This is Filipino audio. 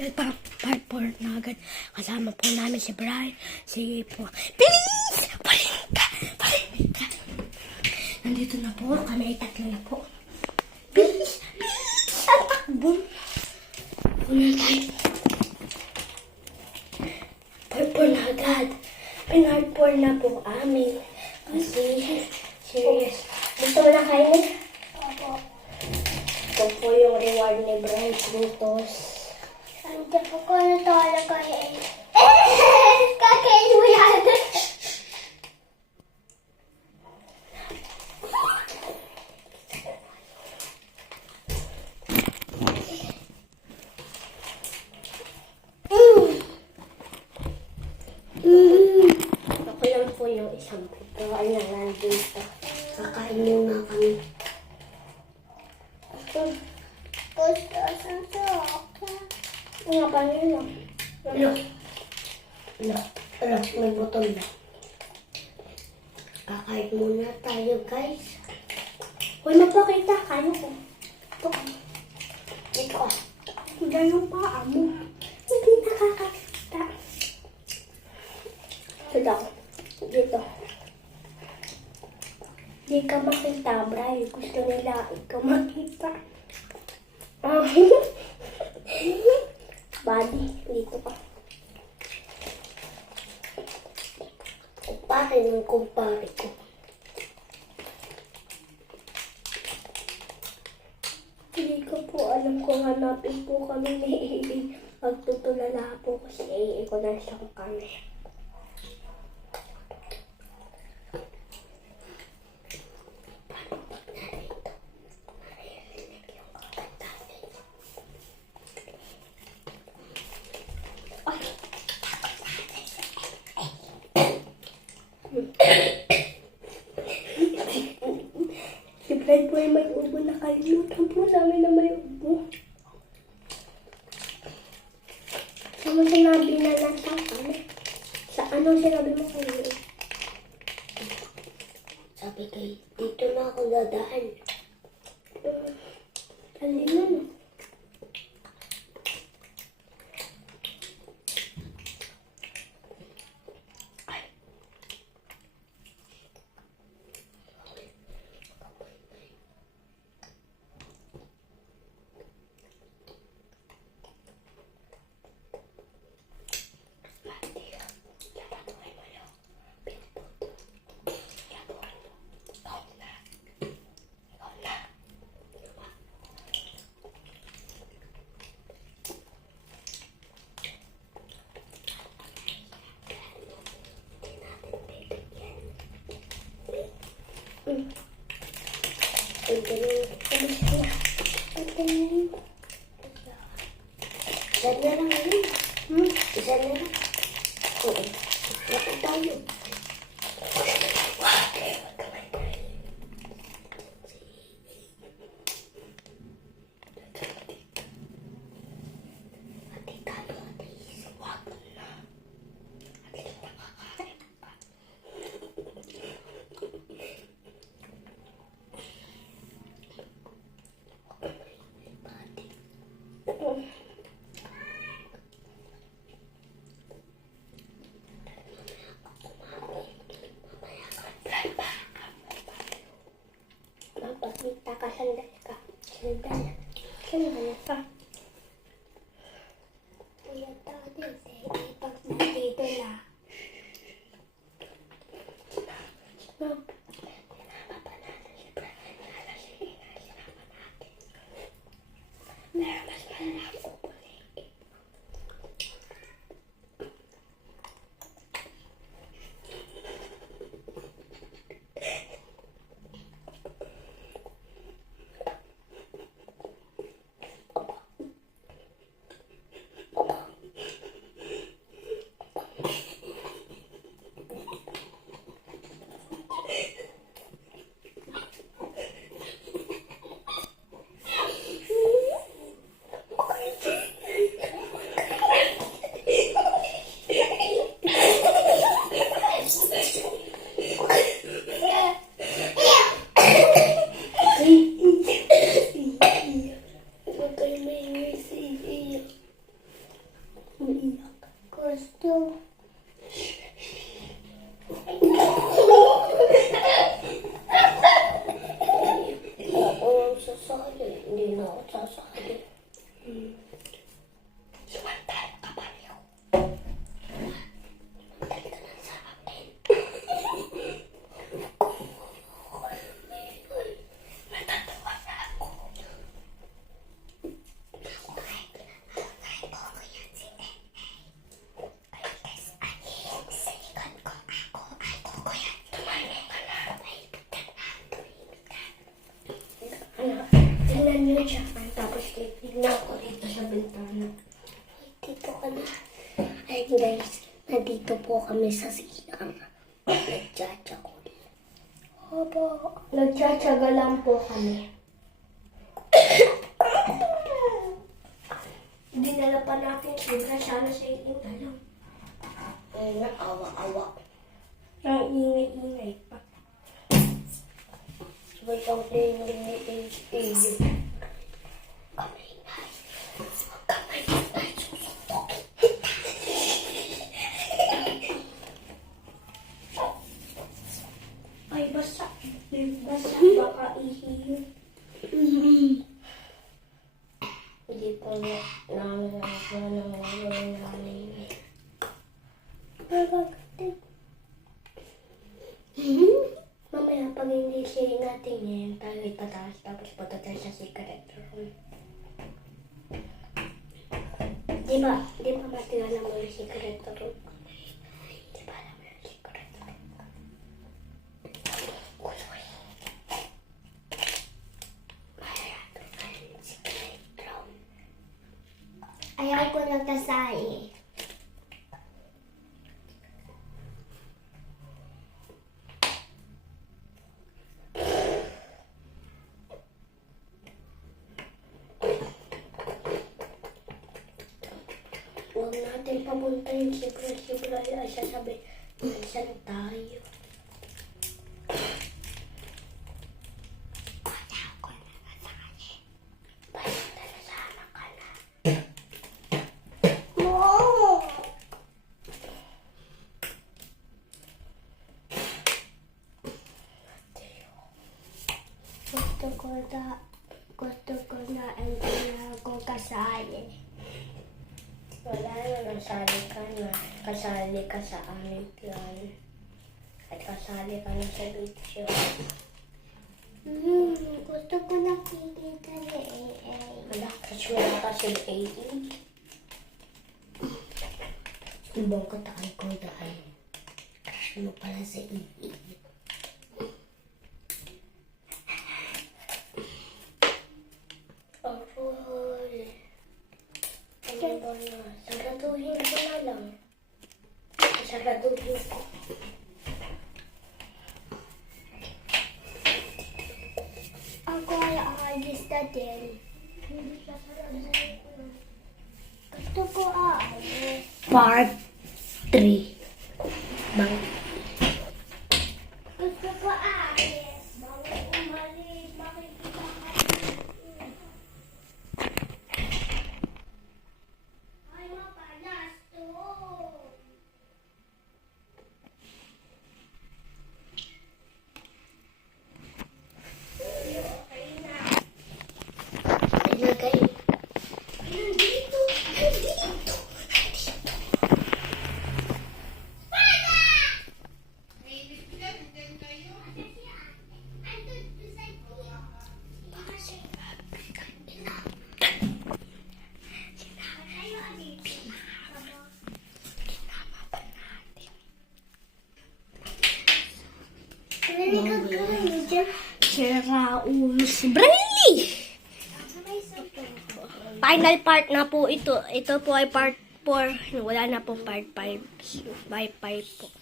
agad, part 4 na agad. Kasama po namin si Brian. Sige po. Bilis! Palinka! Nandito na po. Kami ay tatlo na po. Bilis! Ang takbo! Una tayo. Part 4 na agad. Part 4 na po amin. Kasi, serious. Gusto mo na kainin? Opo. Ito po yung reward ni Brian Frutos. Andiyan po ko na talaga eh. Kakain mo yan. Ako lang po yung isang pito. Ano lang dito. Kakain muna kami. Gusto sa Ano pa nyo? Ano? May butol na. Kakain muna tayo, guys. Huwag magpakita. Kaya ko. Ito ka. Dito ka. Diyan yung paa mo. Hindi nakakakita. Dito. Dito. Hindi ka makita, Bray. Gusto nila ikaw makita. Body, dito ka. Kumpare ng kumpare ko. Hindi ko po alam kung hanapin po kami ni Amy. Magtutulala po kasi Amy ko na siyang kami. Si Brad po ay may ubo. Nakalimutan po namin na may ubo. Ano sinabi na lang sa kami? Sa ano sinabi mo kayo? Sabi kayo, dito na ako dadaan. Alin na no? Isa na lang yun. Isa na lang. Oo. Lapit tayo. Hati tayo, hati. Wag na. Hati na nakakain pa. Magpakita ka, sandal ka. Sandal. Sandal ka. Kuya tayo, ipag dito na. Sinama pa natin si Brian. Sinama natin. Meron mas malala ko po. Umiiyak. Gusto. Ako sasali. Hindi na ako sasali. Sumantay ka pa rin. Sumantay ka na sa akin. Matatawa na ako. Tingnan niyo siya. Tapos tignan ko dito sa bintana. Dito ka na. Ay guys, nandito po kami sa silang. Nagtsatsaga. Opo. Nagtsatsaga lang po kami. Dinala pa natin sobra sana sa iting alam. Ay, nakawa-awa. Ang ingay-ingay pa. Sabay kang ingay-ingay. Kamay na. Kamay na. Susutokin. Ay, basa. Basa. Baka ihiyo. Hindi pa namin ng mga nanay. Magagating. Mamaya pag hindi siya natin ngayon, tayo ipataas tapos patataas sa secret room. Di ba matingala mo yung secret room? Di ba alam mo yung secret room? Kuloy. Mayroon ka yung secret room. Ayaw ko na kasali. Huwag natin papunta yung sibra-sibra ay sasabi, saan tayo? Ayaw ko na kasali. Basta nasama ka na. No! Gusto ko na hindi na ako kasali. Wala na, nasali ka na. Kasali ka sa aming plan. At kasali ka na sa video. Gusto ko nakikita ni AA. Malakas wala ka sa AA. Ibang kataan ko dahil crush mo pala sa AA. Aroy. Ano ba na? Saraduhin ko na lang. Saraduhin ko. Ako ay aalis na din. Hindi siya saraduhin ko. Gusto ko aalis. Part 3. Bang. Gusto ko aalis. Bawal umalis. Bakit di ba ay mapalas to. Ilagay. Dito. Dito. Sira ulo si Braille! Final part na po ito. Ito po ay part 4. Wala na pong part 5. Bye bye po.